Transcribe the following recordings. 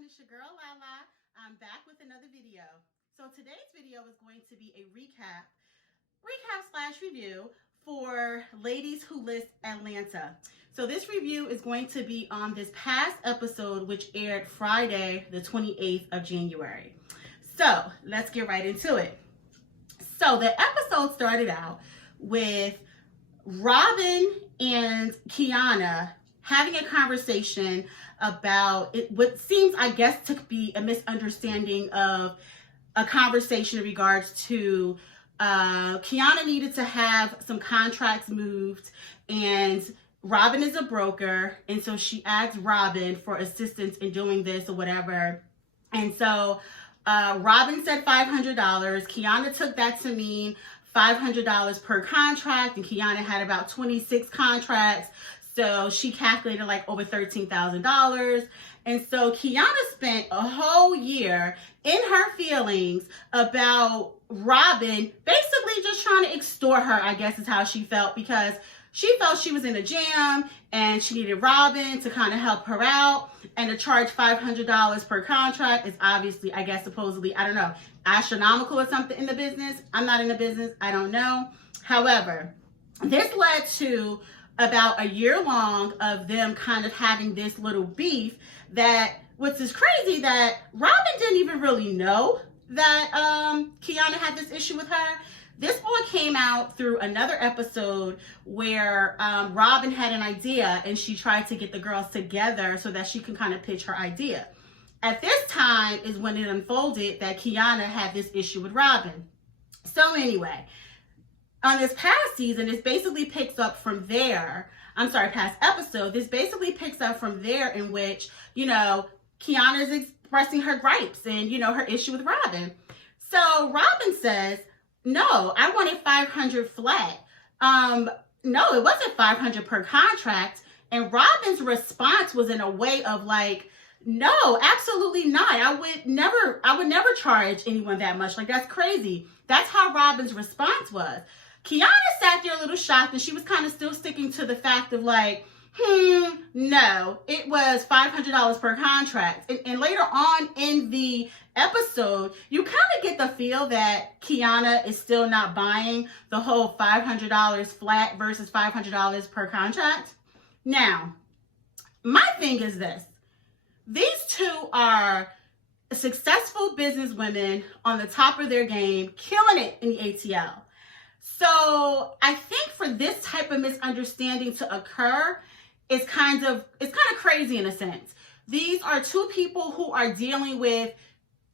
everyone, it's your girl Lala. I'm back with another video. So today's video is going to be a recap slash review for Ladies Who List Atlanta. So this review is going to be on this past episode, which aired Friday, the 28th of January. So let's get right into it. So the episode started out with Robin and Kiana having a conversation about what seems, I guess, to be a misunderstanding of a conversation in regards to Kiana needed to have some contracts moved, and Robin is a broker, and so she asked Robin for assistance in doing this or whatever. And so Robin said $500. Kiana took that to mean $500 per contract, and Kiana had about 26 contracts. So she calculated like over $13,000. And so Kiana spent a whole year in her feelings about Robin, basically just trying to extort her, I guess is how she felt, because she felt she was in a jam and she needed Robin to kind of help her out, and to charge $500 per contract is obviously, I guess, supposedly, I don't know, astronomical or something in the business. I'm not in the business. I don't know. However, this led to about a year long of them kind of having this little beef that, which is crazy, that Robin didn't even really know that Kiana had this issue with her. This all came out through another episode where Robin had an idea and she tried to get the girls together so that she can kind of pitch her idea. At this time is when it unfolded that Kiana had this issue with Robin. So anyway, on this past season, this basically picks up from there. Past episode, this basically picks up from there, in which, you know, Kiana is expressing her gripes and, you know, her issue with Robin. So Robin says, no, I wanted 500 flat. No, it wasn't 500 per contract. And Robin's response was in a way of like, no, absolutely not. I would never charge anyone that much. Like, that's crazy. That's how Robin's response was. Kiana sat there a little shocked, and she was kind of still sticking to the fact of like, no, it was $500 per contract. And later on in the episode, you kind of get the feel that Kiana is still not buying the whole $500 flat versus $500 per contract. Now, my thing is this. These two are successful business women on the top of their game, killing it in the ATL. So I think for this type of misunderstanding to occur, it's kind of crazy in a sense. These are two people who are dealing with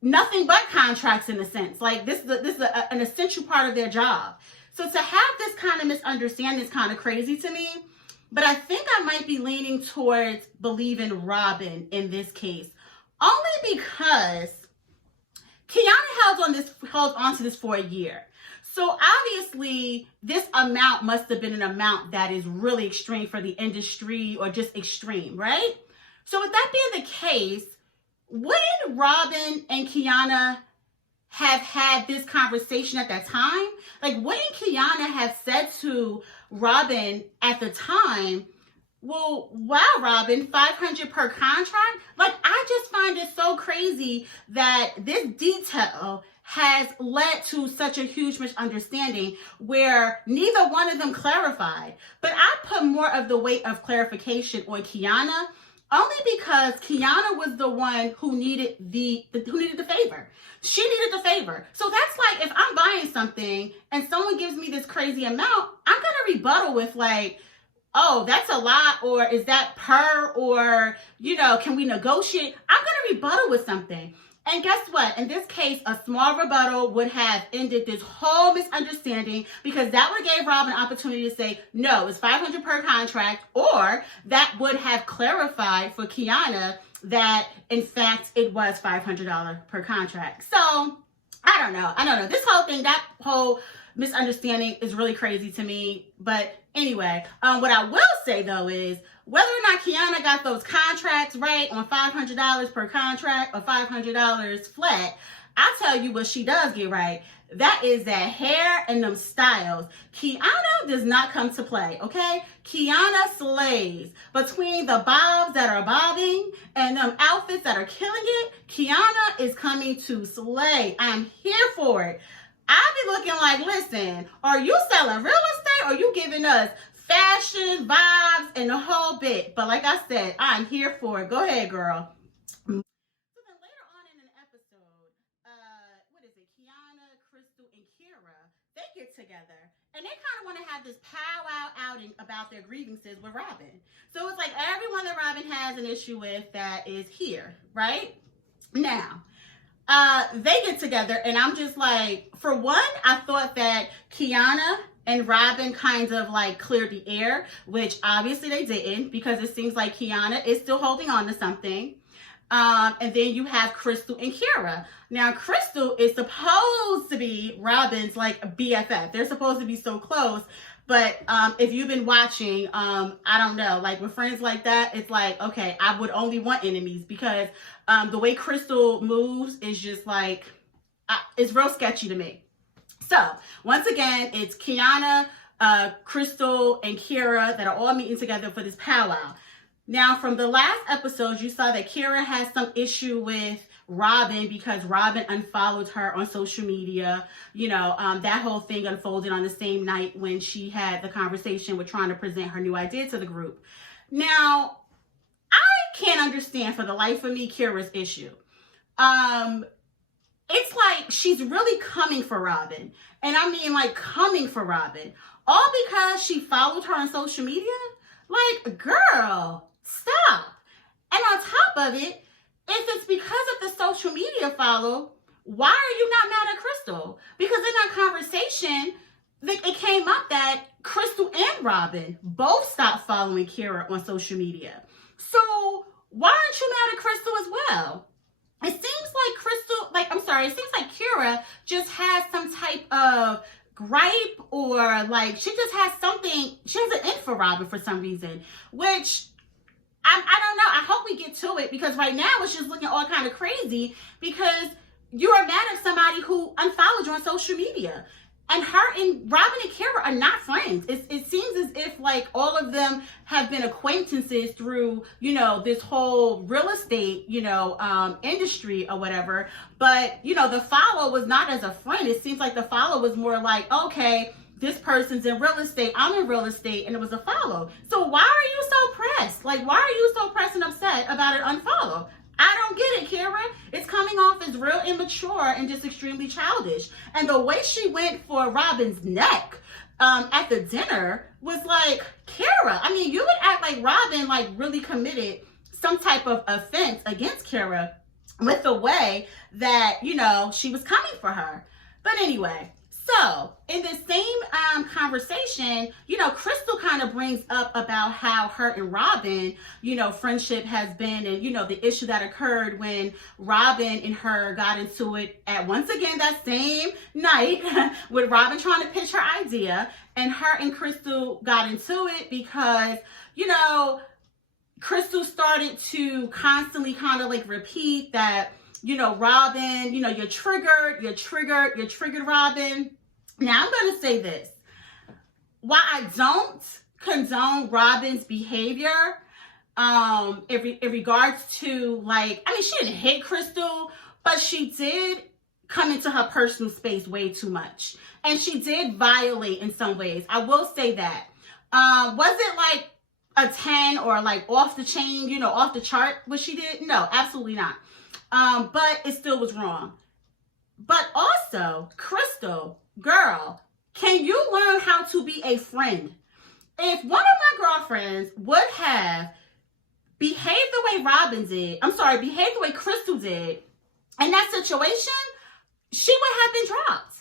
nothing but contracts in a sense. Like this is an essential part of their job. So to have this kind of misunderstanding is kind of crazy to me. But I think I might be leaning towards believing Robin in this case, only because Kiana held on to this for a year. So obviously, this amount must have been an amount that is really extreme for the industry, or just extreme, right? So with that being the case, wouldn't Robin and Kiana have had this conversation at that time? Like, wouldn't Kiana have said to Robin at the time, well, wow, Robin, 500 per contract? Like, I just find it so crazy that this detail has led to such a huge misunderstanding where neither one of them clarified. But I put more of the weight of clarification on Kiana, only because Kiana was the one who needed the favor. She needed the favor. So that's like, if I'm buying something and someone gives me this crazy amount, I'm gonna rebuttal with like, oh, that's a lot, or is that per, or, you know, can we negotiate? I'm gonna rebuttal with something. And guess what? In this case, a small rebuttal would have ended this whole misunderstanding, because that would have gave Robin an opportunity to say, no, it's 500 per contract, or that would have clarified for Kiana that, in fact, it was $500 per contract. So, I don't know. This whole thing, that whole misunderstanding is really crazy to me. But anyway, what I will say, though, is whether or not Kiana got those contracts right on $500 per contract or $500 flat, I'll tell you what she does get right. That is that hair and them styles. Kiana does not come to play, okay? Kiana slays. Between the bobs that are bobbing and them outfits that are killing it, Kiana is coming to slay. I'm here for it. I be looking like, listen, are you selling real estate or are you giving us fashion, vibes, and the whole bit? But like I said, I'm here for it. Go ahead, girl. So then later on in an episode, what is it? Kiana, Crystal, and Kira, they get together and they kind of want to have this powwow outing about their grievances with Robin. So it's like everyone that Robin has an issue with that is here, right? Now, they get together and I'm just like, for one, I thought that Kiana and Robin kind of like cleared the air, which obviously they didn't, because it seems like Kiana is still holding on to something. And then you have Crystal and Kira. Now, Crystal is supposed to be Robin's like BFF. They're supposed to be so close. But if you've been watching, I don't know, like with friends like that, it's like, okay, I would only want enemies, because the way Crystal moves is just like, it's real sketchy to me. So once again, it's Kiana, Crystal, and Kira that are all meeting together for this powwow. Now, from the last episode, you saw that Kira has some issue with Robin because Robin unfollowed her on social media. You know, that whole thing unfolded on the same night when she had the conversation with trying to present her new idea to the group. Now, I can't understand for the life of me Kira's issue. It's like she's really coming for Robin. And I mean like coming for Robin. All because she followed her on social media? Like, girl, stop. And on top of it, if it's because of the social media follow, why are you not mad at Crystal? Because in that conversation, it came up that Crystal and Robin both stopped following Kira on social media. So why aren't you mad at Crystal as well? It seems like it seems like Kira just has some type of gripe, or like she just has something, she has an in for Robin for some reason, which I don't know. I hope we get to it, because right now it's just looking all kind of crazy because you are mad at somebody who unfollowed you on social media. And her and Robin and Kira are not friends. It seems as if like all of them have been acquaintances through, you know, this whole real estate, you know, industry or whatever. But, you know, the follow was not as a friend. It seems like the follow was more like, okay, this person's in real estate, I'm in real estate, and it was a follow. So why are you so pressed? Like, why are you so pressed and upset about an unfollow? I don't get it, Kira. It's coming off as real immature and just extremely childish. And the way she went for Robin's neck at the dinner was like, Kira, I mean, you would act like Robin like really committed some type of offense against Kira with the way that, you know, she was coming for her. But anyway, so in this same conversation, you know, Crystal kind of brings up about how her and Robin, you know, friendship has been, and, you know, the issue that occurred when Robin and her got into it at, once again, that same night with Robin trying to pitch her idea, and her and Crystal got into it because, you know, Crystal started to constantly kind of like repeat that, you know, Robin, you know, you're triggered, Robin. Now, I'm going to say this. While I don't condone Robin's behavior in regards to, like, I mean, she didn't hate Crystal, but she did come into her personal space way too much. And she did violate in some ways. I will say that. Was it like a 10 or like off the chain, you know, off the chart what she did? No, absolutely not. But it still was wrong. But also, Crystal, girl, can you learn how to be a friend? If one of my girlfriends would have behaved the way behaved the way Crystal did in that situation, she would have been dropped.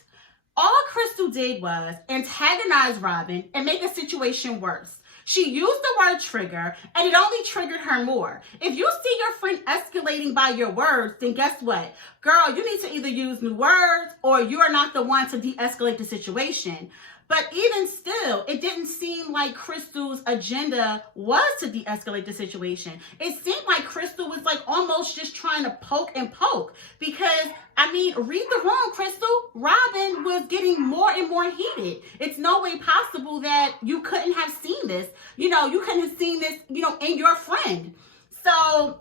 All Crystal did was antagonize Robin and make the situation worse. She used the word trigger, and it only triggered her more. If you see your friend escalating by your words, then guess what? Girl, you need to either use new words or you're not the one to de-escalate the situation. But even still, it didn't seem like Crystal's agenda was to de-escalate the situation. It seemed like Crystal was like almost just trying to poke and poke because, I mean, read the room, Crystal. Robin was getting more and more heated. It's no way possible that you couldn't have seen this. You know, you couldn't have seen this, you know, in your friend. So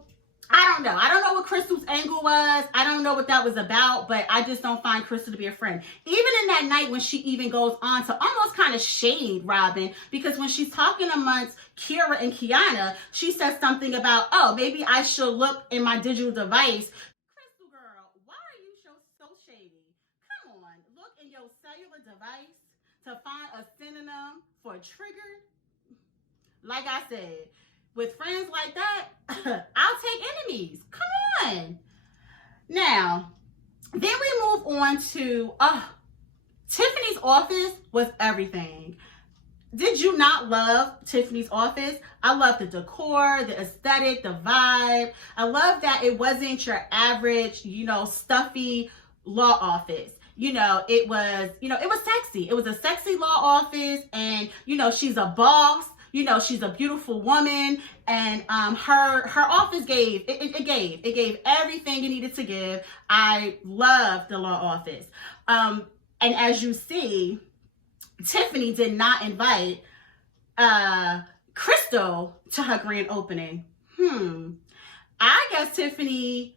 I don't know. I don't know what Crystal's angle was. I don't know what that was about, but I just don't find Crystal to be a friend. Even in that night when she even goes on to almost kind of shade Robin, because when she's talking amongst Kira and Kiana, she says something about, oh, maybe I should look in my digital device. Crystal girl, why are you so shady? Come on, look in your cellular device to find a synonym for triggered. Like I said, with friends like that, I'll take enemies. Come on. Now, then we move on to, Tiffany's office was everything. Did you not love Tiffany's office? I love the decor, the aesthetic, the vibe. I love that it wasn't your average, you know, stuffy law office. You know, it was sexy. It was a sexy law office, and, you know, she's a boss. You know, she's a beautiful woman, and her office gave everything it needed to give. I love the law office. And as you see, Tiffany did not invite Crystal to her grand opening. I guess Tiffany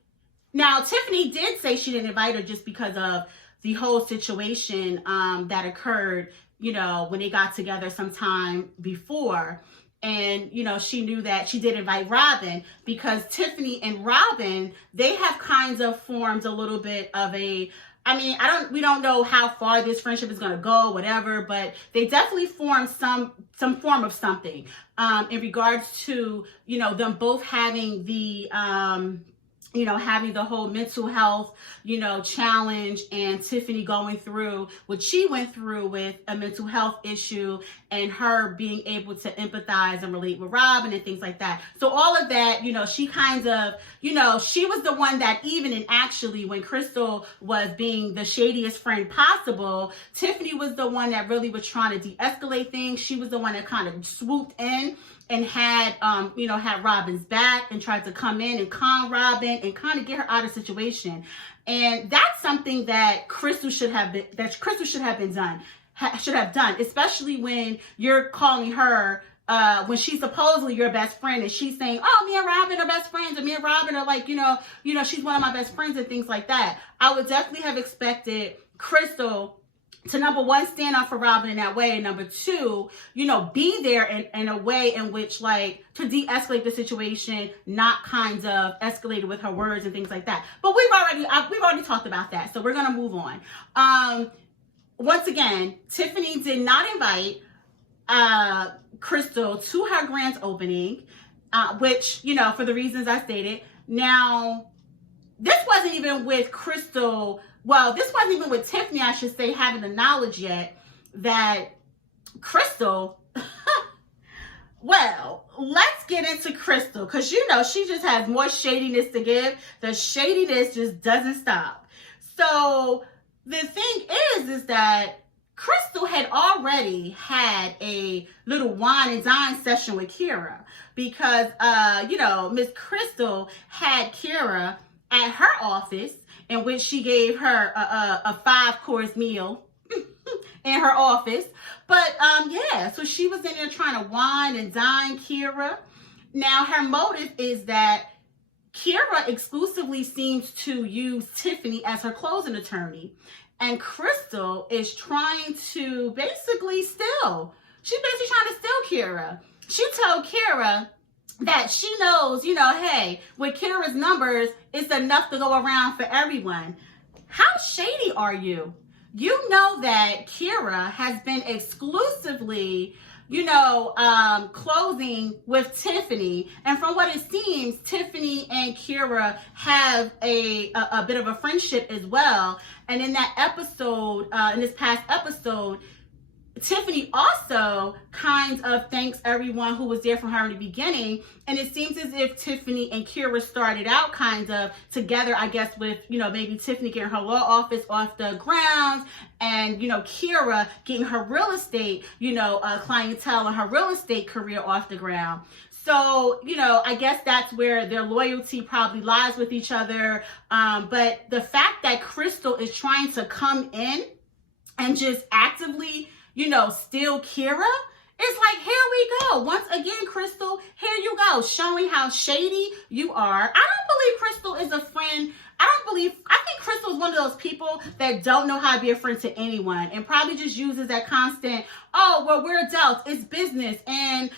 did say she didn't invite her just because of the whole situation that occurred, you know, when they got together sometime before. And, you know, she knew that she did invite Robin because Tiffany and Robin, they have kind of formed a little bit of a, I mean, we don't know how far this friendship is going to go, whatever, but they definitely formed some form of something in regards to, you know, them both having the, you know, having the whole mental health, you know, challenge, and Tiffany going through what she went through with a mental health issue, and her being able to empathize and relate with Robin and things like that. So all of that, you know, she kind of, you know, she was the one that even in actually when Crystal was being the shadiest friend possible, Tiffany was the one that really was trying to de-escalate things. She was the one that kind of swooped in and had, you know, had Robin's back and tried to come in and calm Robin and kind of get her out of the situation. And that's something that Crystal should have done, especially when you're calling her, when she's supposedly your best friend, and she's saying, oh, me and Robin are best friends, and me and Robin are like, you know, she's one of my best friends and things like that. I would definitely have expected Crystal to, number one, stand up for Robin in that way, and number two, you know, be there in a way in which, like, to de-escalate the situation, not kind of escalated with her words and things like that. But we've already talked about that, so we're gonna move on. Once again, Tiffany did not invite Crystal to her grand opening, which, you know, for the reasons I stated. Now, this wasn't even with Crystal. Well, this wasn't even with Tiffany, I should say, having the knowledge yet that Crystal, well, let's get into Crystal, because, you know, she just has more shadiness to give. The shadiness just doesn't stop. So the thing is that Crystal had already had a little wine and dine session with Kira, because, you know, Miss Crystal had Kira at her office, in which she gave her a 5-course meal in her office. But yeah, so she was in there trying to wine and dine Kira. Now, her motive is that Kira exclusively seems to use Tiffany as her closing attorney, and Crystal is trying to basically steal. She's basically trying to steal Kira. She told Kira that she knows, you know, hey, with Kira's numbers, it's enough to go around for everyone. How shady are you? You know that Kira has been exclusively, you know, closing with Tiffany. And from what it seems, Tiffany and Kira have a bit of a friendship as well. And in that episode, in this past episode, Tiffany also kind of thanks everyone who was there from her in the beginning. And it seems as if Tiffany and Kira started out kind of together, I guess, with, maybe Tiffany getting her law office off the ground and, Kira getting her real estate, clientele and her real estate career off the ground. So, I guess that's where their loyalty probably lies with each other. But the fact that Crystal is trying to come in and just actively steal Kira, it's like, here we go. Once again, Crystal, here you go, showing how shady you are. I don't believe Crystal is a friend. I think Crystal is one of those people that don't know how to be a friend to anyone and probably just uses that constant, oh, well, we're adults, it's business, and,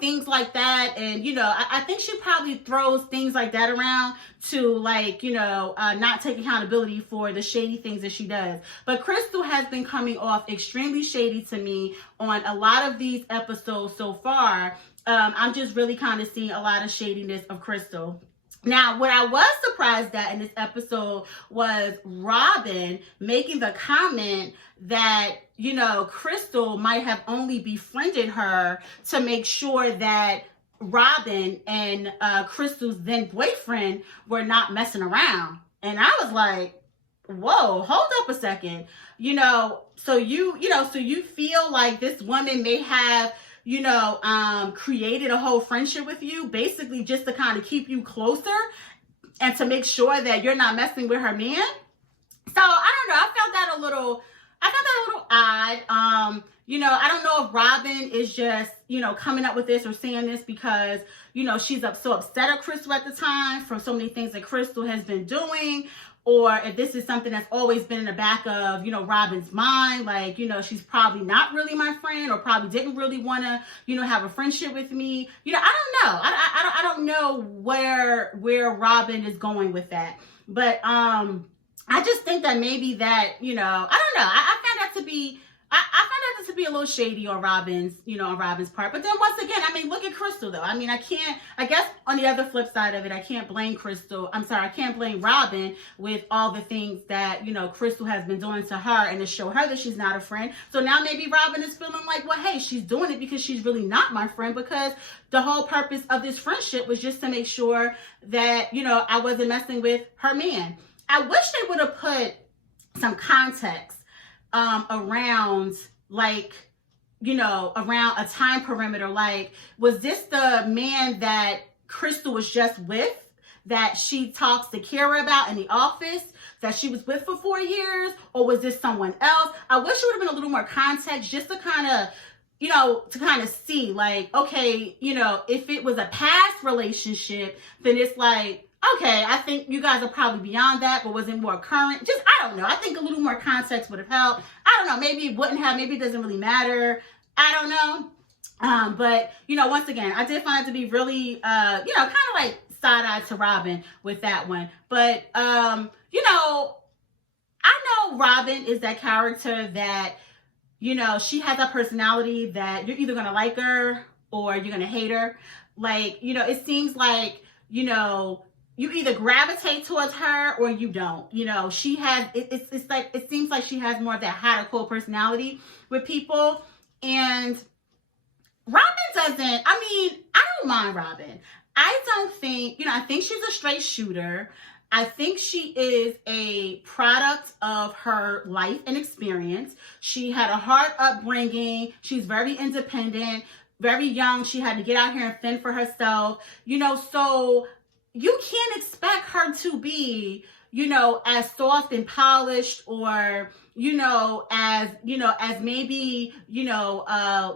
things like that. And, I think she probably throws things like that around to, like, not take accountability for the shady things that she does. But Crystal has been coming off extremely shady to me on a lot of these episodes so far. I'm just really kind of seeing a lot of shadiness of Crystal. Now, what I was surprised at in this episode was Robin making the comment that, Crystal might have only befriended her to make sure that Robin and Crystal's then boyfriend were not messing around. And I was like, whoa, hold up a second. So you feel like this woman may have created a whole friendship with you, basically just to kind of keep you closer and to make sure that you're not messing with her man. So I don't know. I found that a little odd. I don't know if Robin is just, coming up with this or saying this because, she's so upset at Crystal at the time for so many things that Crystal has been doing. Or if this is something that's always been in the back of, Robin's mind, like, she's probably not really my friend or probably didn't really want to, have a friendship with me. I don't know. I don't know where Robin is going with that. But I just think that maybe that, I don't know. I found that to be a little shady on Robin's part. But then once again, look at Crystal though. I guess on the other flip side of it, I can't blame Robin with all the things that, Crystal has been doing to her and to show her that she's not a friend. So now maybe Robin is feeling like, well, hey, she's doing it because she's really not my friend, because the whole purpose of this friendship was just to make sure that, I wasn't messing with her man. I wish they would have put some context around, like, around a time perimeter. Like, was this the man that Crystal was just with, that she talks to Kira about in the office, that she was with for 4 years? Or was this someone else? I wish it would have been a little more context just to kind of, see, like, okay, if it was a past relationship, then it's like, okay, I think you guys are probably beyond that, but was it more current? Just, I don't know. I think a little more context would have helped. I don't know. Maybe it wouldn't have. Maybe it doesn't really matter. I don't know. But, once again, I did find it to be really, kind of like side-eye to Robin with that one. But, I know Robin is that character that, she has a personality that you're either going to like her or you're going to hate her. Like, it seems like, you either gravitate towards her or you don't. She has, it's like, it seems like she has more of that hot or cold personality with people. And Robin doesn't, I don't mind Robin. I don't think, I think she's a straight shooter. I think she is a product of her life and experience. She had a hard upbringing. She's very independent, very young. She had to get out here and fend for herself, so you can't expect her to be, as soft and polished or, as maybe,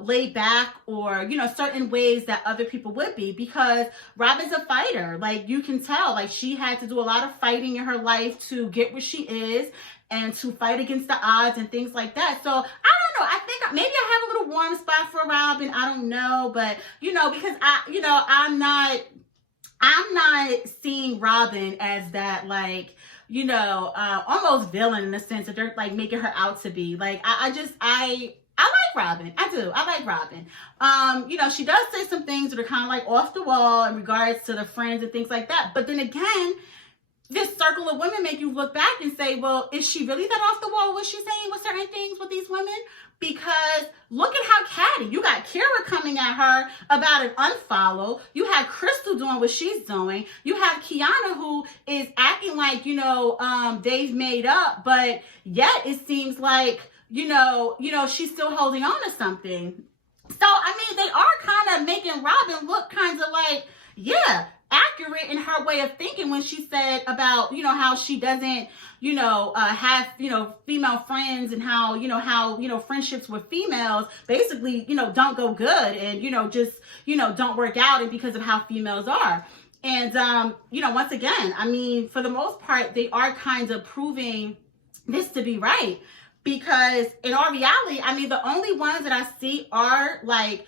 laid back or, certain ways that other people would be, because Robin's a fighter. Like, you can tell, like, she had to do a lot of fighting in her life to get where she is and to fight against the odds and things like that. So I don't know. I think maybe I have a little warm spot for Robin. I don't know. But, because I'm not seeing Robin as that, like, almost villain in the sense that they're like making her out to be. Like, I like Robin. I do. I like Robin. She does say some things that are kind of like off the wall in regards to the friends and things like that. But then again, this circle of women make you look back and say, well, is she really that off the wall? What she's saying with certain things with these women? Because look at how catty. You got Kira coming at her about an unfollow. You have Crystal doing what she's doing. You have Kiana, who is acting like, they've made up, but yet it seems like, she's still holding on to something. So, I mean, they are kind of making Robin look kind of like, yeah, accurate in her way of thinking when she said about, how she doesn't, have, female friends, and how friendships with females basically, don't go good, and, just, don't work out, and because of how females are. And, once again, I mean, for the most part, they are kind of proving this to be right, because in our reality, I mean, the only ones that I see are like,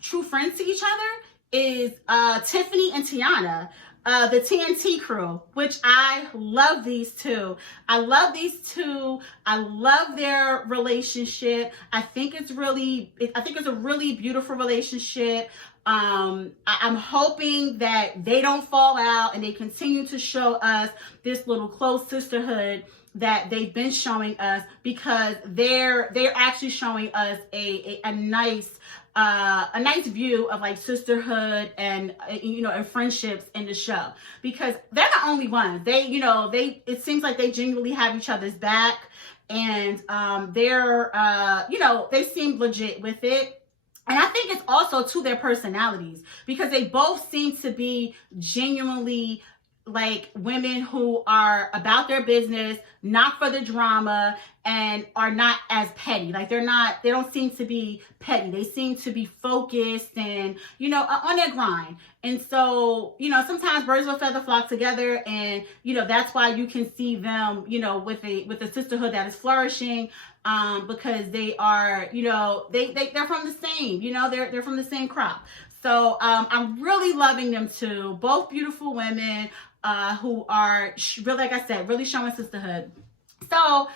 true friends to each other is Tiffany and Tiana, the TNT crew, which I love these two. I love these two. I love their relationship. I think it's a really beautiful relationship. I'm hoping that they don't fall out and they continue to show us this little close sisterhood that they've been showing us, because they're actually showing us a nice view of like sisterhood and and friendships in the show, because they're the only ones. It seems like they genuinely have each other's back, and they seem legit with it. And I think it's also to their personalities, because they both seem to be genuinely like women who are about their business, not for the drama, and are not as petty. Like they don't seem to be petty. They seem to be focused and, on their grind. And so, sometimes birds of a feather flock together, and, that's why you can see them, with a sisterhood that is flourishing, because they are, they're from the same, they're from the same crop. So, I'm really loving them too. Both beautiful women, who are really, like I said, really showing sisterhood. So,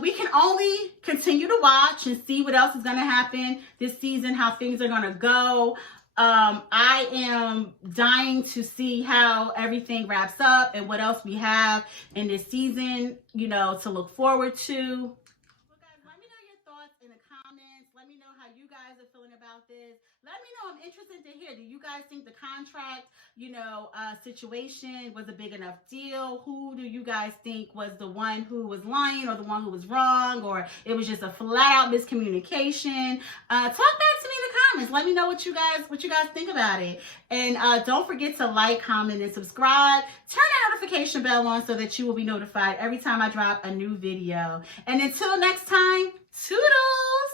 we can only continue to watch and see what else is going to happen this season, how things are going to go. I am dying to see how everything wraps up and what else we have in this season, to look forward to. Well, guys, let me know your thoughts in the comments. Let me know how you guys are feeling about this. Let me know. I'm interested to hear. Do you guys think the contract, situation was a big enough deal? Who do you guys think was the one who was lying, or the one who was wrong, or it was just a flat out miscommunication? Talk back to me in the comments. Let me know what you guys think about it. And don't forget to like, comment, and subscribe. Turn that notification bell on so that you will be notified every time I drop a new video. And until next time, toodles!